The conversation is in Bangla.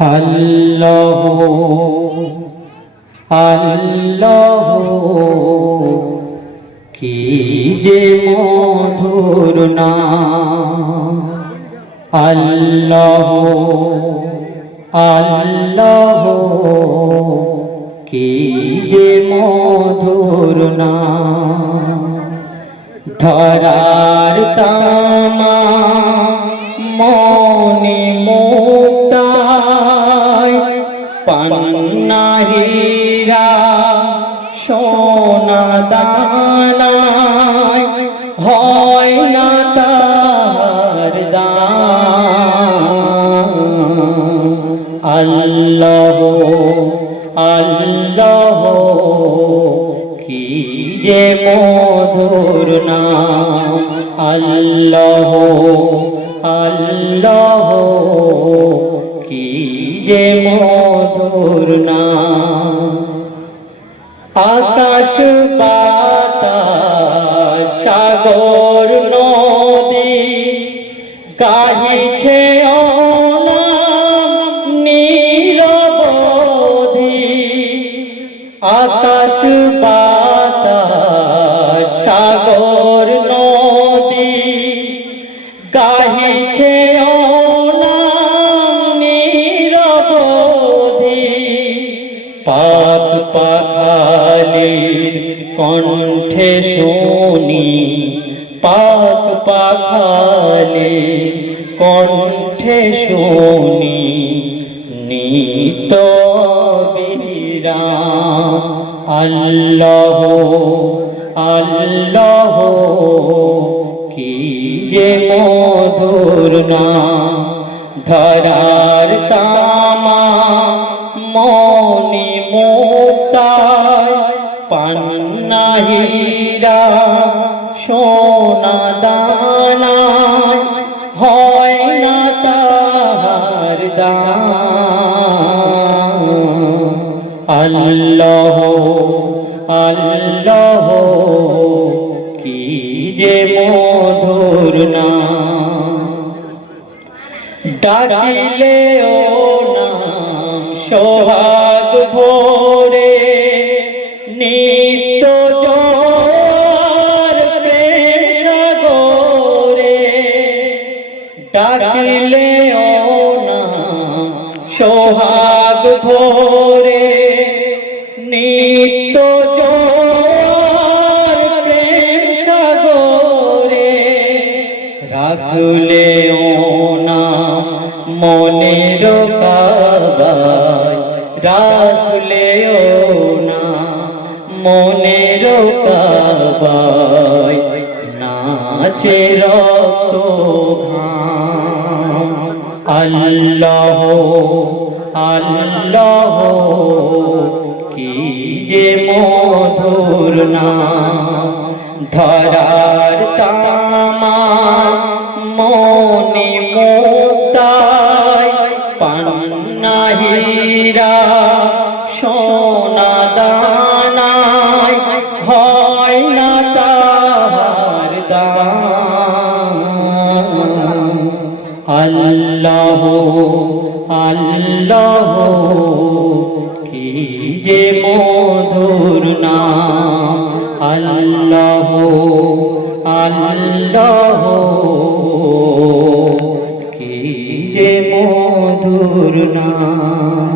আল্লাহ আল্লাহ কি যে মধুর নাম। আল্লাহ আল্লাহ কি যে মধুর নাম। ধরার তামা মনি মুক্তায় পান্না হীরা সোনা দানায় হয় না তার দাম। আল্লাহ আল্লাহ কি যে মধুর নাম। আল্লাহ আল্লাহ কি যে মধুর নাম। আকাশ বাতাস সাগর নদী গাহিছে অনাম নিরবধি। আকাশ বাতাস সাগর নদী গাহিছে অনাম নিরবধি। পাক পাখালির কণ্ঠে শুনি, পাক পাখালির কণ্ঠে শুনি নিত বিরাম। আল্লাহ আল্লাহ কি যে মধুর নাম। ধরার তামা মনি মুক্তায় পান্না হীরা সোনা দানায় হয় না তার দাম। আল্লাহ আল্লাহ কি যে মধুর নাম। ডাকিলে ও নাম সোহাগ ভোরে নিত্য জোয়ার প্রেম সাগরে। ডাকিলে ও নাম সোহাগ ভোরে নিত্য জোয়ার প্রেম সাগরে। রাখলে ও নাম মনের কাবায়, রাখলে ও নাম মনের কাবায় নাচে রক্ত ঘাম। আল্লাহ আল্লাহ কি যে মধুর নাম। ধরার তামা মনি মুক্তায় পান্না হীরা সোনা দানায় হয় না তার দাম। আল্লাহ আল্লাহ কি যে মধুর নাম। আল্লাহ আল্লাহ কি যে মধুর নাম।